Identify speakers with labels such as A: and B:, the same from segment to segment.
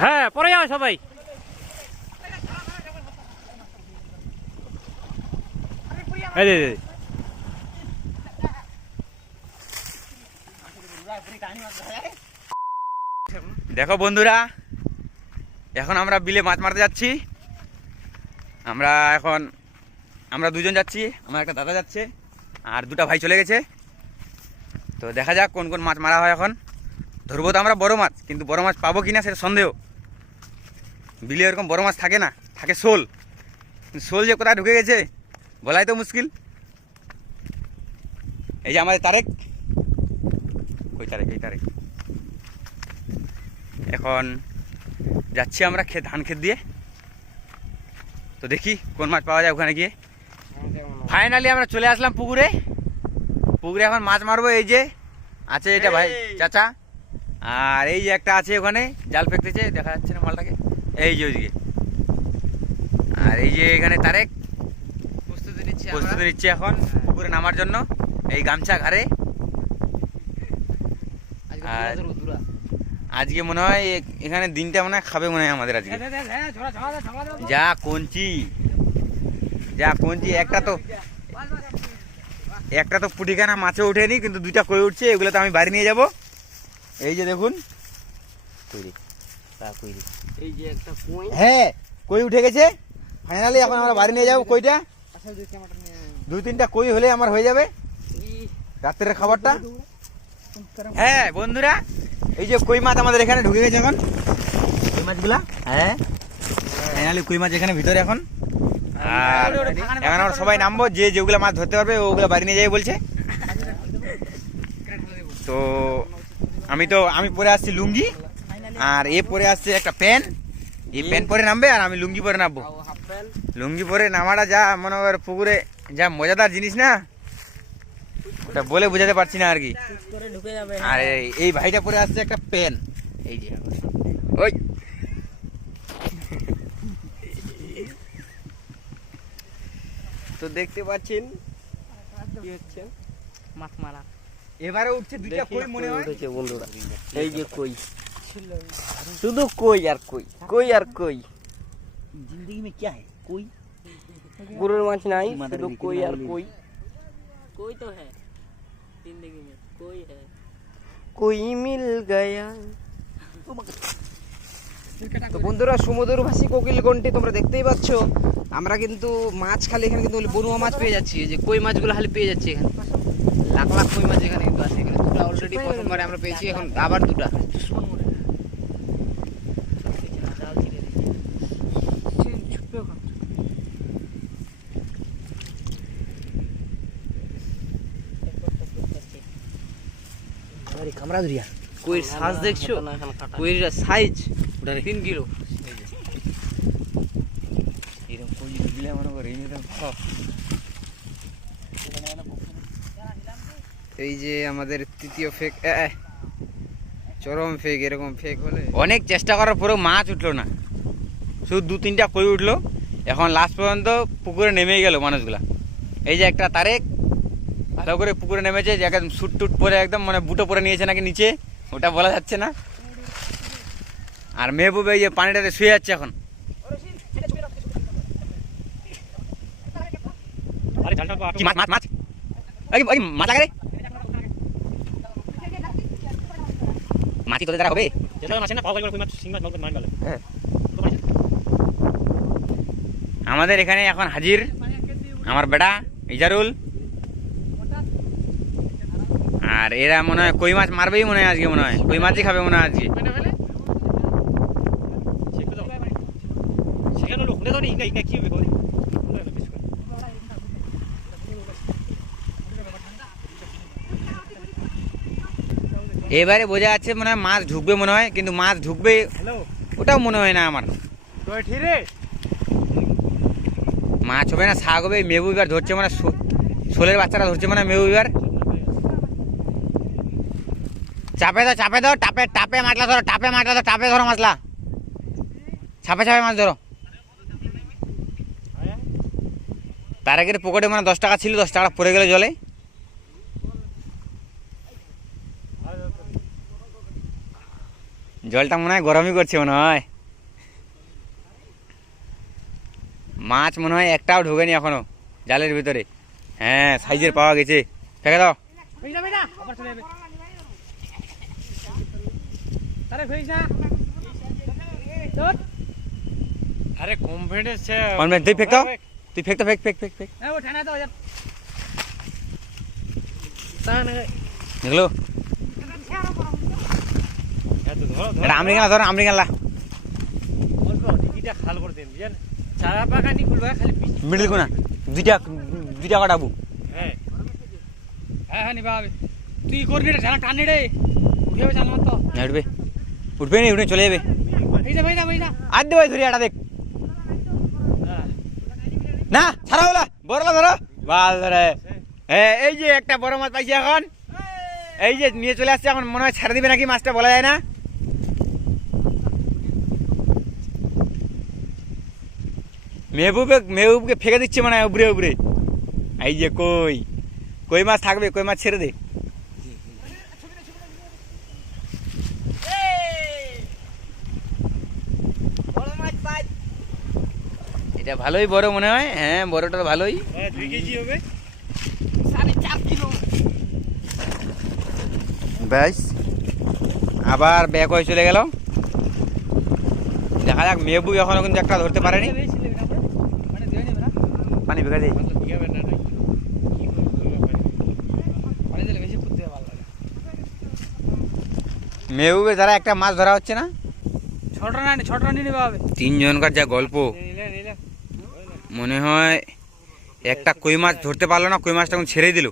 A: হ্যাঁ পরে যাও সবাই। দেখো বন্ধুরা, এখন আমরা বিলে মাছ মারতে যাচ্ছি। আমরা এখন, আমরা দুজন যাচ্ছি, আমার একটা দাদা যাচ্ছে, আর দুটা ভাই চলে গেছে। তো দেখা যাক কোন কোন মাছ মারা হয় এখন। ধরবো তো আমরা বড় মাছ, কিন্তু বড় মাছ পাবো কিনা সেটা সন্দেহ। বিলে এরকম বড় মাছ থাকে না থাকে শোল। শোল যে কোথায় ঢুকে গেছে বলাই তো মুশকিল। এই যে আমাদের তারেক। ওই তারেক এই তারেক। এখন যাচ্ছি আমরা ক্ষেত ধান ক্ষেত দিয়ে। তো দেখি কোন মাছ পাওয়া যায় ওখানে গিয়ে। ফাইনালি আমরা চলে আসলাম পুকুরে। পুকুরে এখন মাছ মারবো এই যে আছে এটা ভাই চাচা। আর এই যে একটা আছে ওখানে জাল ফেকতেছে দেখা যাচ্ছে না মালটাকে। এই যে ওইদিকে। আর এই যে এখানে তারেক।
B: প্রস্তুতি নিচ্ছি
A: প্রস্তুতি নিচ্ছে এখন পুকুরে নামার জন্য। এই গামছা ঘাড়ে। আর- আজকে মনে হয় এখানে দিনটা মনে হয় খাবে মনে হয় আমাদের আজকে। যা কঞ্চি। যা কঞ্চি। একটা তো একটা তো পুটিখানা মাছে ওঠেনি কিন্তু দুইটা করে উঠছে। এগুলো তো আমি বাড়ি নিয়ে যাব। এই যে দেখুন। কইরি তা কইরি
B: এই যে একটা কই
A: হ্যাঁ কই উঠে গেছে? ফাইনালি এখন আমরা বাড়ি নিয়ে যাব কইটা?
B: আচ্ছা দুই
A: দুই তিনটা কই হলে আমার হয়ে যাবে? রাত্রের খাবারটা? হ্যাঁ বন্ধুরা এই যে কই মাছ আমাদের এখানে ঢুকে গেছে এখন। কই মাছগুলা? হ্যাঁ ফাইনালি কই মাছ এখানে ভিতরে এখন। আর এখন আমরা সবাই নামবো যে যেগুলো মাছ ধরতে পারবে ওগুলো বাড়ি নিয়ে যাবে বলছে। তো আমি তো আমি পরে আসছি লুঙ্গি। আর এ পরে আসছে একটা প্যান্ট এই প্যান্ট পরে নামবে আর আমি লুঙ্গি পরে নামবো। লুঙ্গি পরে নামাটা যা মনে কর পুকুরে যা মজাদার জিনিস না? ওটা বলে বোঝাতে পারছি না আর কি।
B: যাবে
A: আর এই- ভাইটা পরে আসছে একটা পেন। এই যে ওই। তো দেখতে পাচ্ছেন?
B: কি হচ্ছে? মাছ মারা।
A: এবারে উঠছে দুইটা কই মনে হয়?
B: বন্ধুরা। এই যে কই। শুধু কই আর কই? কই আর কই?
A: জিন্দগি মে কই?
B: গরুর মাছ নাই শুধু কই আর কই?
C: কই তো জিন্দগি মে কই
B: কই মিল গয়া? তো বন্ধুরা সমুদ্রভাসী কোকিল গন্টি তোমরা দেখতেই পাচ্ছ। আমরা কিন্তু মাছ খালি এখানে কিন্তু বনুয়া মাছ পেয়ে যাচ্ছি যে কই মাছগুলো খালি পেয়ে যাচ্ছি এখানে। লাখ লাখ কই মাছ এখানে কিন্তু আছে এখানে। দুটো অলরেডি প্রথমবারে আমরা পেয়েছি এখন আবার দুটা।
A: কামরা ধরিয়া।
B: কইর সাইজ দেখছ? কইর সাইজ তিন কিলো।
A: এরকম কই দিলে মনে
B: এই যে আমাদের তৃতীয় ফেক চরম ফেক এরকম ফেক হলে।
A: অনেক চেষ্টা করার পরেও মাছ উঠল না। শুধু দু তিনটা কই উঠল। এখন লাস্ট পর্যন্ত পুকুরে নেমে গেল মানুষগুলা। এই যে একটা তারেক ভালো করে পুকুরে নেমেছে যে একদম সুট টুট পরে একদম মানে বুটো পরে নিয়েছে নাকি নিচে ওটা বলা যাচ্ছে না। আর মেহবুব এই যে পানিটাতে শুয়ে যাচ্ছে এখন। মাছ মাছ মাছ? এই এই মাছ লাগে রে। তোদের দ্বারা হবে। আমাদের এখানে এখন হাজির আমার বেটা ইজারুল। আর এরা মনে হয় কই মাছ মারবেই মনে হয় আজকে মনে হয়। কই মাছই খাবে মনে হয় আজকে। এবারে বোঝা যাচ্ছে মনে হয় মাছ ঢুকবে মনে হয় কিন্তু মাছ ঢুকবে ওটাও মনে হয় না আমার। মাছ হবে না শাক হবে মেবু এবার ধরছে মানে শোলের বাচ্চারা ধরছে মানে মেবু এবার। চাপে ধর চাপে ধর, টাপে টাপে মাছলা ধরো, টাপে মাছলা ধর, টাপে ধরো মাছলা। ছাপে ছাপে মাছ ধরো। তার আগের পকেটে মানে দশ টাকা ছিল, দশ টাকা পড়ে গেল জলে। জলটা মনে হয় গরমই করছে মনে হয়। মাছ মনে হয় একটাও ঢুকেনি এখনও, জালের ভিতরে। হ্যাঁ সাইজের পাওয়া গেছে। ফেঁকে দাও।
C: না?
D: আরে কনফিডেন্স
A: কনভেন্ট তুই ফেক দাও তুই ফেক তো ফেক ফেক ফেক ফেক।
C: হ্যাঁ ও ঠান্ডা তো যার তান
A: দেখল?
D: ধরো
A: এটা আমেরিকান ধর আমেরিকান লা।
D: অল্প টিকিটা খাল করে দেন বুঝলেন? চারা পাকানি খুলবা খালি
A: মিডিল কোনা দুইটা দুইটা কাটাবো।
D: হ্যাঁ।
C: হ্যাঁ হ্যাঁ নিবা তুই করবি রে টানি রে। উঠে যাবে চাল তো
A: না উঠবে নি উঠে চলে যাবে। আর দে ভাই ধরে এটা দেখ। না ছাড়া হলো বড়লা ধরো। বাল ধরে। হ্যাঁ এই যে একটা বড় মাছ পাইছি এখন। এই যে নিয়ে চলে আসছে এখন মনে হয় ছেড়ে দিবে নাকি মাছটা বলা যায় না। মেহবুবে মেহবুবকে ফেঁকে দিচ্ছে মানে উপরে উপরে। এই যে কই কই মাছ থাকবে কই মাছ ছেড়ে দে। এটা ভালোই বড় মনে হয়। হ্যাঁ বড়টা ভালোই।
D: হ্যাঁ দুই কেজি হবে।
A: ব্যাস আবার ব্যাক হয়ে চলে গেল। দেখা যাক মেহবুব এখনও কিন্তু একটা ধরতে পারেনি।
C: মানে নেবে না।
A: পানি বেকার দিই। মেহবুবে দ্বারা একটা মাছ ধরা হচ্ছে না
C: ছটা না ছটা নিয়ে নেবে হবে।
A: তিনজনকার যা গল্প। মনে হয় একটা কই মাছ ধরতে পারল না কই মাছটা এখন ছেড়ে দিল।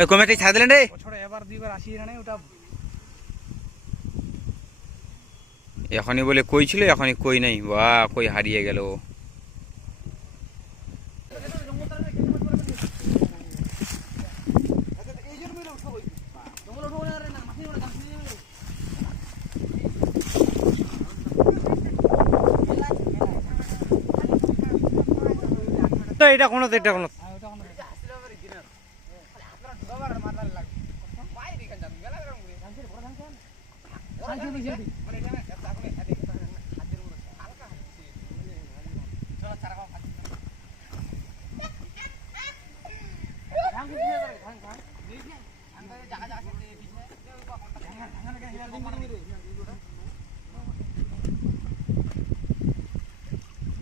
A: ওই কই ছাড়ে দিলেন রে। এখনই বলে কই ছিল এখনই কই নাই। বা কই হারিয়ে গেল।
D: তো এটা কোনো এটা কোনো।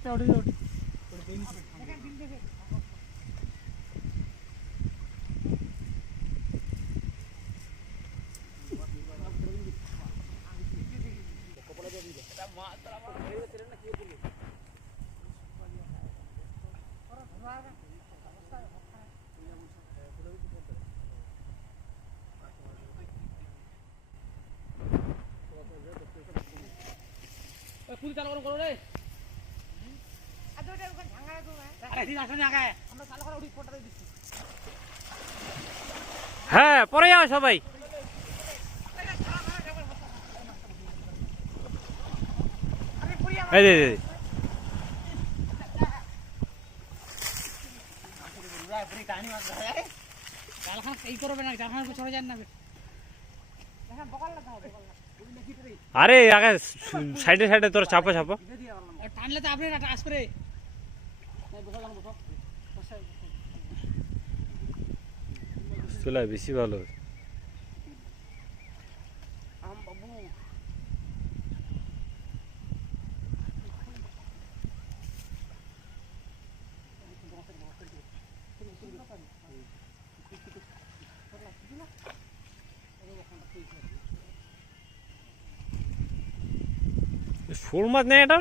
C: পুরি চালু করো রে। আরে দিন আসলে আগে। আমরা চালু করে ফটো দিচ্ছি।
D: হ্যাঁ পরে যাও সবাই। এই।
C: জালখান এই করবে না জালখান ছড়ে যান না
D: আরে আগে সাইডে সাইডে তোর চাপো চাপো।
C: টানলে তো আপনি আসবে
D: চলে বেশি ভালো। শোল মাছ নেই এটা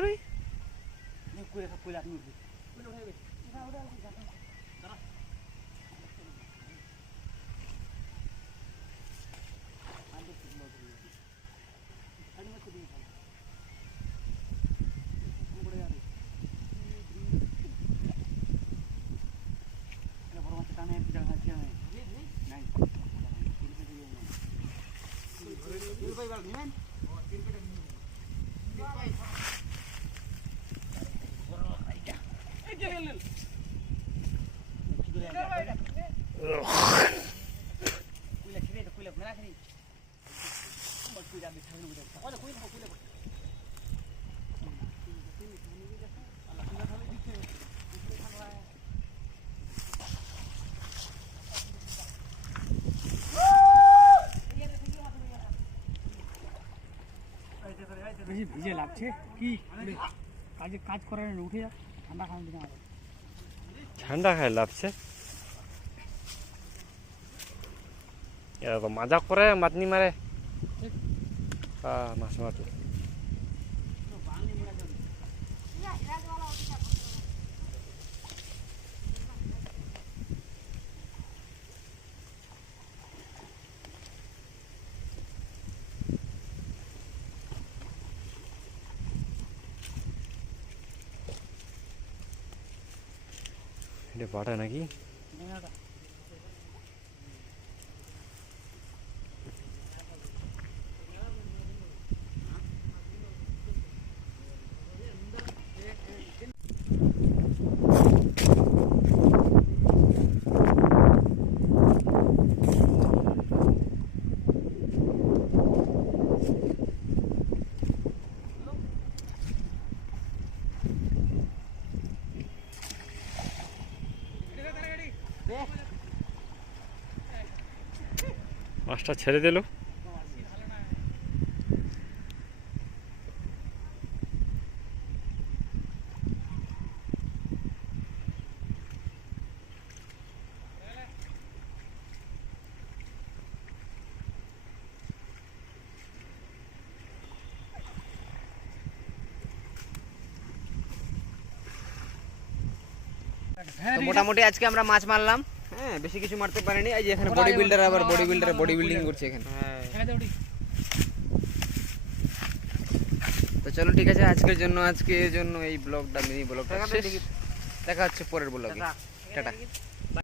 D: বেশি
C: ভিজে লাগছে কি? কাজে কাজ করার উঠে যা ঠান্ডা খাওয়া
D: ঠান্ডা খায় লাভছে এরা তো মাজা করে মাতনি মারে আহ, মাছ মারতে এটা পাটা নাকি মাছটা ছেড়ে দিল।
B: মোটামুটি আজকে আমরা মাছ মারলাম। হ্যাঁ বেশি কিছু মারতে পারিনি। এই যে এখানে বডি বিল্ডার আবার বডি বিল্ডার বডি বিল্ডিং করছে এখানে। তো চলো ঠিক আছে আজকের জন্য আজকে এর জন্য এই ব্লগটা মিনি ব্লগটা দেখা হচ্ছে পরের ব্লগে। টাটা।